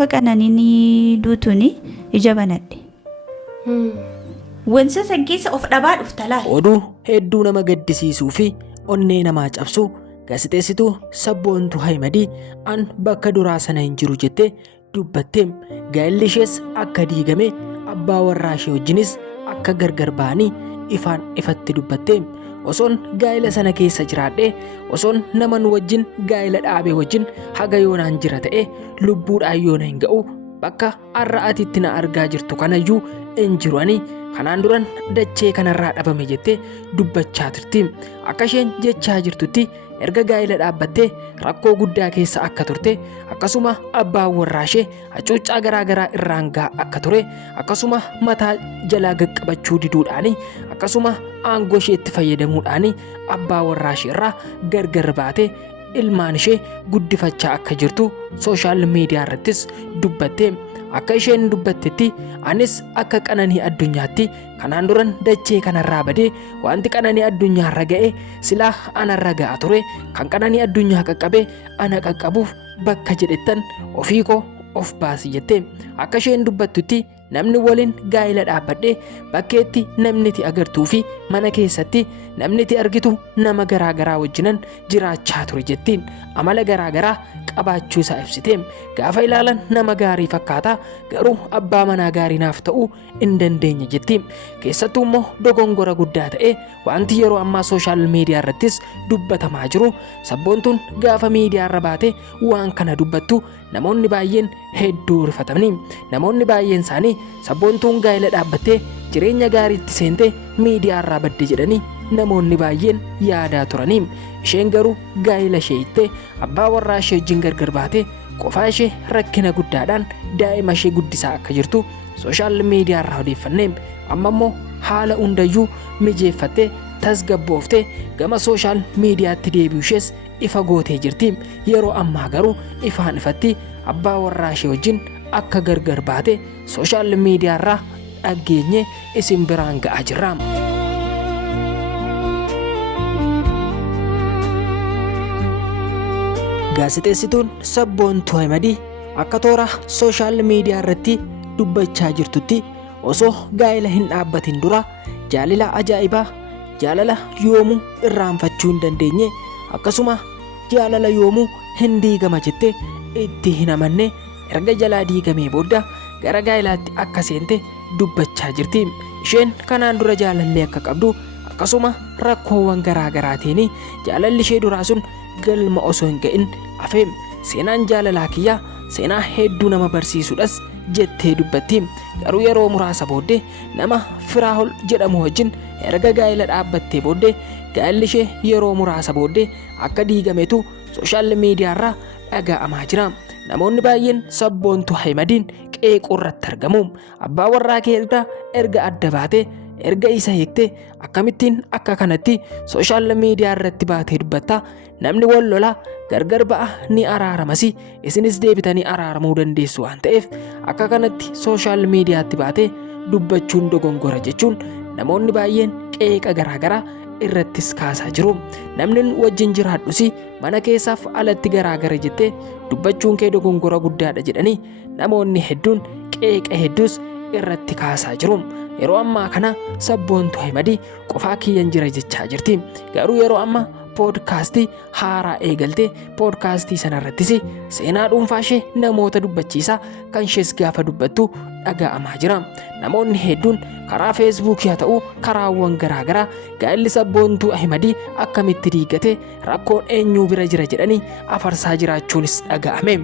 gaafa qananiin duutuni ija banadhe. Wansa san keessa of dhabaa dhufta laal. Oduu hedduu nama gaddisiisuu fi onnee namaa cabsu gaazexeessituu Sabboontuu Hayimadii an bakka duraa sana hin jiru jettee dubbatte. Gaa'elli ishees akka diigame abbaa warraa ishee wajjinis akka gargar ba'anii ifaan ifatti dubbatte. Osoon gaa'ela sana keessa jiraadhe osoon naman wajjin gaa'ela dhaabee wajjin haga yoonaan jira ta'e lubbuudhaan yoona hin ga'u bakka har'a atiitti na argaa jirtu kanayyuu hin jiru ani. Kanaan duran dachee kanarraa dhabame jettee dubbachaa turti. Akka isheen jechaa jirtutti erga gaa'ela dhaabbattee rakkoo guddaa keessa akka turte akkasuma abbaan warraa ishee hacuuccaa garaagaraa irraan ga'a akka ture akkasuma mataa jalaa qaqqabachuu diduudhaan akkasuma aangoo isheetti fayyadamuudhaan abbaa warraa ishee irraa gargar baate ilmaan ishee guddifachaa akka jirtu sooshaal miidiyaa irrattis dubbatte. Akka isheen dubbattetti anis akka Qananii Addunyaatti kanaan duran dachee kanarraa badee wanti Qananii Addunyaarra ga'e silaa anarra ga'a ture kan Qananii Addunyaa qaqqabe ana qaqqabuuf bakka jedhettan ofii koo of baasi jette. Akka isheen dubbattutti namni waliin gaa'ela dhaabbadhee bakkeetti namni ti agartuu fi mana keessatti namni ti argitu nama garaagaraa wajjinan jiraachaa ture jettiin amala garaagaraa qabaachuu isaa ibsite. Gaafa ilaalan nama gaarii fakkaata garuu abbaa manaa gaarii naaf ta'uu hin dandeenye jetti. Keessattuu immoo dogongora guddaa ta'e wanti yeroo ammaa sooshaal miidiyaa irrattis dubbatamaa jiru. Sabboontuun gaafa miidiyaa irra baate waan kana dubbattu namoonni baay'een hedduu rifatanii namoonni baay'een isaanii Sabboontuun gaa'ela dhaabbattee jireenya gaariitti seente miidiyaa irraa badde jedhanii namoonni baay'een yaadaa turanii. Isheen garuu gaa'ela ishee ittee abbaa warraa ishee wajjin gargar baate qofaa ishee rakkina guddaadhaan daa'ima ishee guddisaa akka jirtu sooshaal miidiyaa irraa odeeffannee amma immoo haala hundayyuu mijeeffattee tasgabbooftee gama sooshaal miidiyaatti deebi'uu ishees ifa gootee jirti. Yeroo ammaa garuu ifaan ifatti abbaa warraa ishee wajjin akka gargar baate sooshaal miidiyaa irraa dhageenye isin biraan ga'aa jirra. Gaazexeessituun Sabboontuu Hayimadii akka toora sooshaal miidiyaa irratti dubbachaa jirtutti osoo gaa'ela hin dhaabbatin dura jaalala ajaa'ibaa jaalala yoomuu irraanfachuu hin dandeenye akkasuma jaalala yoomuu hin diigama jettee itti hin amanne erga jalaa diigamee booda gara gaa'elaatti akka seente dubbachaa jirti. Isheen kanaan dura jaalallee akka qabdu akkasuma rakkoowwan garaagaraatiin jaalalli ishee duraa sun galma osoo hin ga'in hafee seenaan jaalalaa kiyyaa seenaa hedduu nama barsiisuudhas jettee dubbatti. Garuu yeroo muraasa booddee nama Firaahol jedhamu wajjin erga gaa'ela dhaabbattee booddee gaa'elli ishee yeroo muraasa booddee akka diigametu sooshaal miidiyaa irraa dhaga'amaa jira. Namoonni baay'een Sabboontuu Hayimadiin qeequu irratti argamu. Abbaa warraa kee erga adda baatee erga isa hiiktee akkamittiin akka kanatti sooshaal miidiyaa irratti baatee dubbatta? Namni wal lolaa gargar ba'a ni araaramasi isinis deebitanii araaramuu dandeessu waan ta'eef akka kanatti sooshaal miidiyaatti baatee dubbachuun dogongora jechuun namoonni baay'een qeeqa garaagaraa irrattis kaasaa jiru. Namni wajjin jiraadhus mana keessaaf alatti garaagara jettee dubbachuun kee dogongora guddaadha jedhanii namoonni hedduun qeeqa hedduus irratti kaasaa jiru. Yeroo ammaa kana Sabboontuu Hayimadii qofaa kiyyan jira jechaa jirti. Garuu yeroo ammaa poodkaastii haaraa eegalte poodkaastii sanarrattis seenaa dhuunfaa ishee namoota dubbachiisaa kan ishees gaafa dubbattu dhaga'amaa jira. Namoonni hedduun karaa feesbuukii haa ta'u karaawwan garaagaraa gaa'elli Sabboontuu Hayimadii akkamitti diigate rakkoon eenyuu bira jira jedhanii afarsaa jiraachuunis dhaga'ame.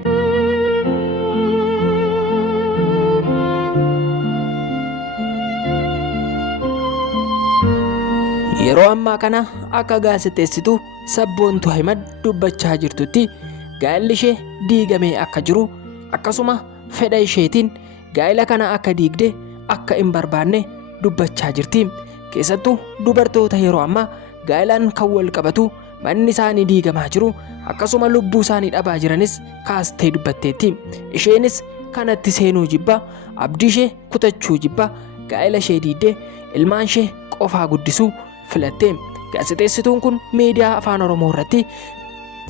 Yeroo ammaa kana akka gaazexeessituu Sabboontuu Hayimad dubbachaa jirtutti gaa'elli ishee diigamee akka jiru akkasuma fedha isheetiin gaa'ela kana akka diigde akka hin barbaanne dubbachaa jirti. Keessattuu dubartoota yeroo ammaa gaa'elaan kan wal qabatu manni isaanii diigamaa jiru akkasuma lubbuu isaanii dhabaa jiranis kaastee dubbatteetti. Isheenis kanatti seenuu jibba abdii ishee kutachuu jibba gaa'ela ishee diiddee ilmaan ishee qofaa guddisuu filatte. Gaazexeessituun kun miidiyaa afaan Oromoo irratti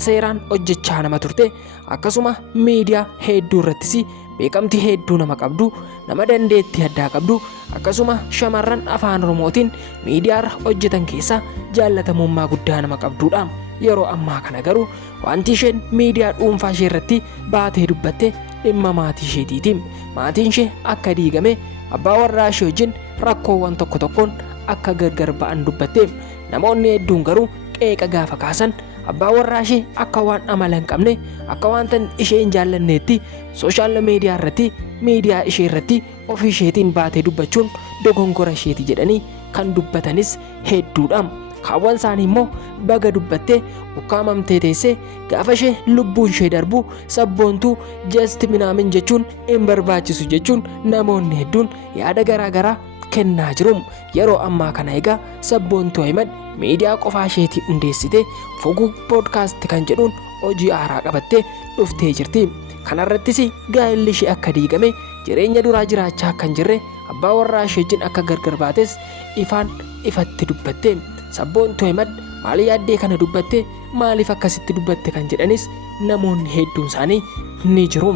seeraan hojjechaa nama turte akkasuma miidiyaa hedduu irrattis beekamtii hedduu nama qabdu, nama dandeettii addaa qabdu, akkasuma shamarran afaan Oromootiin miidiyaarra hojjetan keessaa jaallatamummaa guddaa nama qabdudha. Yeroo ammaa kana garuu wanti isheen miidiyaa dhuunfaa ishee irratti baatee dubbatte dhimma maatii isheetiiti. Maatiin ishee akka diigame, abbaa warraa ishee wajjin rakkoowwan tokko tokkoon akka gargar ba'an dubbatte. Namoonni hedduun garuu qeeqa gaafa kaasan abbaa warraa ishee akka waan amala hin qabne, akka wanta ishee hin jaallanneetti sooshaal miidiyaa irratti, miidiyaa ishee irratti ofii isheetiin baatee dubbachuun dogongora isheeti jedhanii kan dubbatanis hedduudha. Kaawwan isaanii immoo baga dubbattee ukkaamamtee teessee gaafa ishee lubbuun ishee darbu sabboontuu just minaamin jechuun hin barbaachisu jechuun namoonni hedduun yaada garaagaraa kennaa jiru. Yeroo ammaa kana egaa sabboontuu Ahimad miidiyaa qofaa isheetii hundeessite Fugug Podcast kan jedhuun hojii haaraa qabattee dhuftee jirti. Kanarrattis gaa'elli ishee akka diigame, jireenya duraa jiraachaa akka hin jirre, abbaa warraa ishee wajjin akka gargar baates ifaan ifatti dubbatte. Sabboontuu Ahimad maal yaaddee kana dubbatte, maaliif akkasitti dubbatte kan jedhanis namoonni hedduun isaanii ni jiru.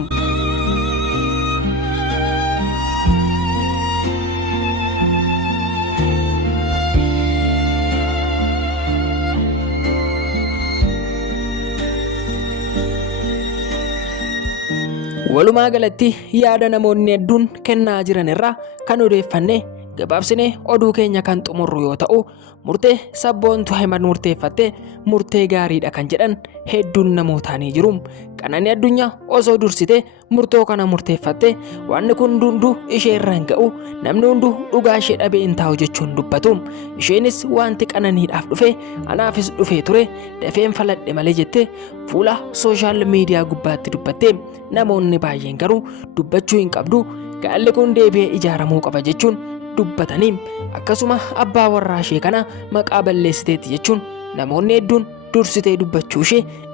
Walumaa galatti yaada namoonni hedduun kennaa jiran irraa kan odeeffanne gabaabsine oduu keenya kan xumurru yoo ta'u, murtee sabboontuu Ahimad murteeffatte murtee gaariidha kan jedhan hedduun namootaanii jiru. Qananii Addunyaa osoo dursite murtoo kana murteeffatte wanni kun hunduu ishee irra hin ga'u, namni hunduu dhugaa ishee dhabee hin taa'u jechuun dubbatu. Isheenis wanti qananiidhaaf dhufe anaafis dhufee ture, dafeen faladhe malee jettee fuula sooshaal miidiyaa gubbaatti dubbatte. Namoonni baay'een garuu dubbachuu hin qabdu, gaalli kun deebi'ee ijaaramuu qaba jechuun dubbatanii, akkasuma abbaa warraa ishee kana maqaa balleessiteetti jechuun namoonni hedduun dursitee dubbachuu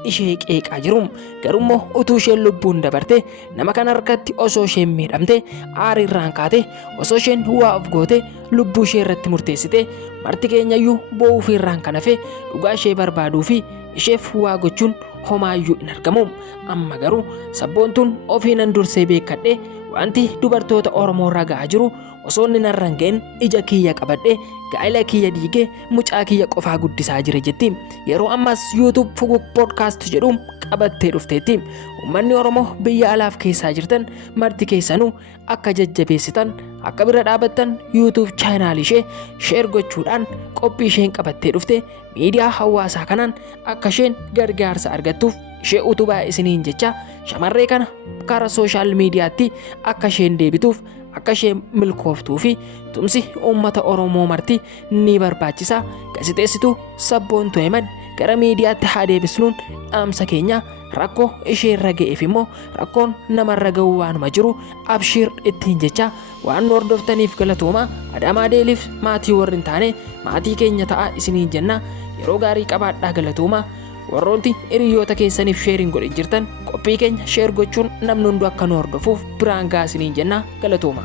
ishee qeeqaa jiru. Garummoo utuu isheen lubbuun dabarte nama kana harkatti osoo isheen miidhamte aariirraan kaate osoo isheen waa of goote lubbuu ishee irratti murteessite marti keenyayyuu boo'uuf irraan kan hafe dhugaa ishee barbaaduu fi isheef waa gochuun homaayyuu hin argamu. Amma garuu sabboontuun ofiinan dursee beekadhe wanti dubartoota Oromoo irra ga'aa jiru osoo inni narra hin ga'in ija kiyya qabadhe gaa'ela kiyya diigee mucaa kiyya qofaa guddisaa jira jetti. Yeroo ammas YouTube Fugug Podcast jedhuun qabattee dhufteetti. Uummanni Oromoo biyya alaaf keessaa jirtan marti keessanuu akka jajjabeessitan, akka bira dhaabattan YouTube chaanaal ishee sheer gochuudhaan qophii isheen qabattee dhufte miidiyaa hawaasaa kanaan akka isheen gargaarsa argattuuf ishee utubaa isiniin jecha shamarree kana karaa sooshaal miidiyaatti akka isheen deebituuf, akka isheen milkooftuu fi tumsi uummata Oromoo marti ni barbaachisa. Gaazexeessituu sabboontuu Ahimad gara miidiyaatti haa deebisnuun dhaamsa keenya. Rakkoo ishee irra ga'eef immoo rakkoon namarra ga'uu waanuma jiru abshiir ittiin jecha waan hordoftaniif galatooma. Adaamaa Deeliif maatii warri hin taane maatii keenya ta'a isiniin jenna. Yeroo gaarii qabaadhaa galatooma. Warroonni hiriyoota keessaniif sheeriin godhin jirtan qophii keenya sheer gochuun namni hundu akka nu hordofuuf biraan gahaa isiniin jenna galatooma.